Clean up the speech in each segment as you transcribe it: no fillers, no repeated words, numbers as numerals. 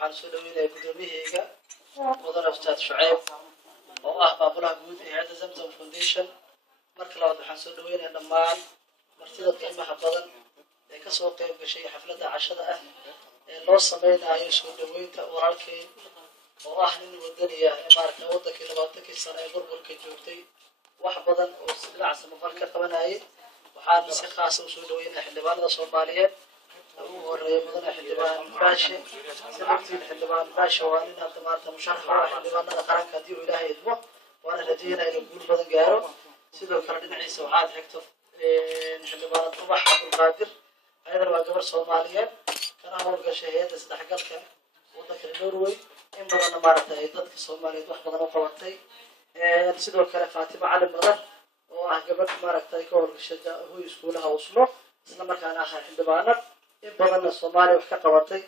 waxaan soo dhaweynaya gudoomiyahayga mudane ustaad Shucayb oo ah baabulaha guud ee hay'adda Zamzam Foundation marka labaad waxaan soo dhaweynaya dhammaan martida qiimaha badan ee ka soo qayb gashay xafladda cashada ah ee loo sameynayo soo dhaweynta walaalkeen oo ah nin wadaniya ee maarka waddanka 20 sano ee burburka joogtay wax badan oo dhinaca samafalka qabanayay waxaan si khaas ah u soo dhaweynaa xildhibaanada Soomaaliyeed ugu horeeya mudane xildhibaan Baashi sababtii xildhibaan Baashi waa nin hadda maanta musharax ah xildhibaanada qaranka hadii uu Ilaahay idmo waana rajaynayaa inuu guul badan gaaro sidoo kale dhinaciisa waxaad xigto xildhibaanad Ubax Abdulqaadir ayadana waa gabar Soomaaliyeed kana howlgashay hay'adda saddexgalka waddanka Norway in badan maaragtay dadka Soomaaliyeed wax badan u qabatay sidoo kale Fatima Cali Badan oo ah gabadh maaragtay ka howlgashay hooy iskuulaha Oslo isla markaana ah xildhibaanad in badan Soomaaliya wax ka qabatay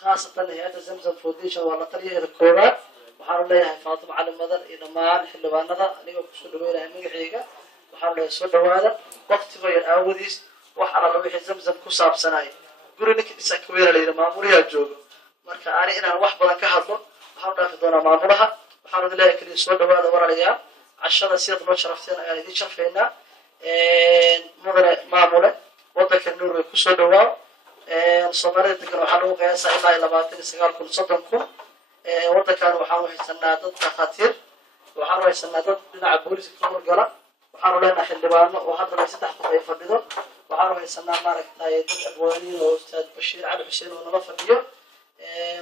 khaasatan hay'adda Zamzam Foundation waa la taliyaha koowaad waxaan leeyahay Fatima Cali Badan iyo dhammaan xildhibaanada aniga ku soo dhaweynaya magacayga waxaan leeyahay soo dhawaada waqtiga yar aawadiis waxa la wixii Zamzam ku saabsanay guri ninka isaka weerarayna maamulaya joogo marka aan inaan wax badan ka hadlo waxaan dhaafi doonaa maamulaha waxaan leeyahay kaliya soo dhawaada walaalayaal cashada sida loo sharafteen ayaan idin sharfeynaa mudane maamule waddanka Norway ku soo dhawaa Soomaalida degan waxaa lagu qiyaasaa ilaa 29,000 waddankan waxaan u haysanaa dad dhaqaatiir waxaan u haysanaa dad dhinaca booliska ka howlgala waxaan leenahay xildhibaano oo hadda 3 qof ay fadhido waxaan u haysanaa maaragtay dad abwaaniin oo ustaad Bashiir Cali Xuseen oo nala fadhiyo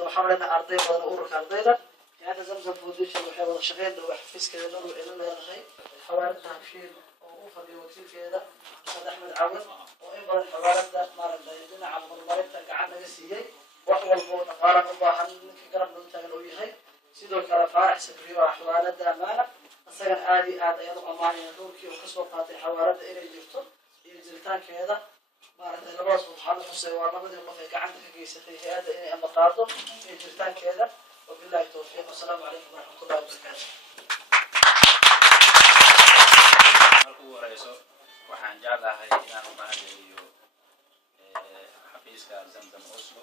waxaan leenahay arday badan oo ururka ardayda hay'adda Zamzam Foundation waxay wada shaqeyn dhow xafiiskeeda Norway ee leedahay xawaalada Habshiil oo u fadhiyo wakiilkeeda Ustaad Axmed Cawin oo in badan xawaalada maaragtay dhinaca horumarinta gacan naga siiyay wax walba oo dhaqaalaha u baahan ninka garab loo taagan oo yahay sidoo kale Faarax Sabriyo xawaalada amaana asagan aad iyo aad ayaan u amaanay doorkii uu ka soo qaatay xawaalada inay jirto iyo jirtaankeeda maaragtay labadaas waxaan u xusay waa labadii qof ee gacanta ka geysatay hay'adda inay ama qaado iyo jirtaankeeda وبالله التوفيق والسلام عليكم ورحمة الله وبركاته. waxaan jeclahay inaan u mahadceliyo xafiiska Zamzam Oslo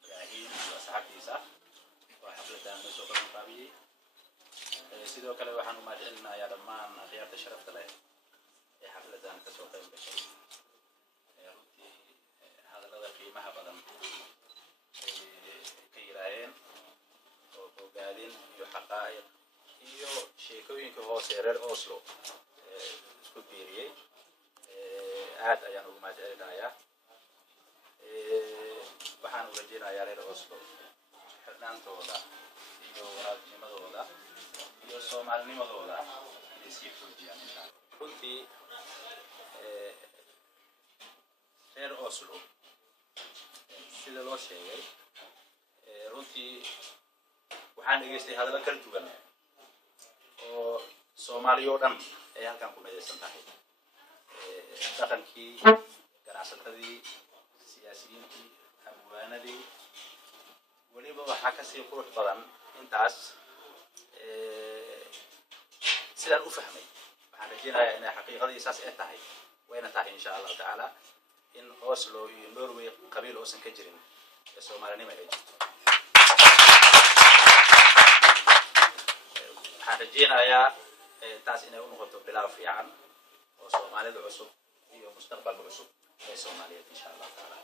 Ibrahim iyo saxaabtiisa oo xafladan soo qabanqaabiyay sidoo kale waxaan u mahadcelinayaa dhammaan akhyaarta sharafta leh ee xafladan ka soo qayb gashay runtii hadallada qiimaha badan ka yiraaheen oo ogaadin iyo xaqaa'iq iyo sheekooyinka hoose reer Oslo isku biiriyay aad ayaan ugu mahadcelinayaa waxaan u rajaynayaa reer Oslo xirnaantooda iyo walaadnimadooda iyo Soomaalinimadooda inay sii xoojiyaan runtii reer Oslo sida loo sheegay runtii waxaan dhageystay hadallo kala duwan oo Soomaaliya oo dhan ay halkan ku midaysan tahay dhaqankii ganacsatadii siyaasiyiintii abwaanadii waliba waxaa ka sii qurux badan intaas sidaan u fahmay waxaan rajaynayaa inay xaqiiqadii saas ay tahay wayna tahay insha Allah taala in Oslo iyo Norway qabiil oosan ka jirin ee Soomaalinimo ay jirto waxaan rajaynayaa taas inay u noqoto bilaw fiican oo Soomaalida cusub iyo mustaqbal cusub ee Soomaaliyeed insha Allah taala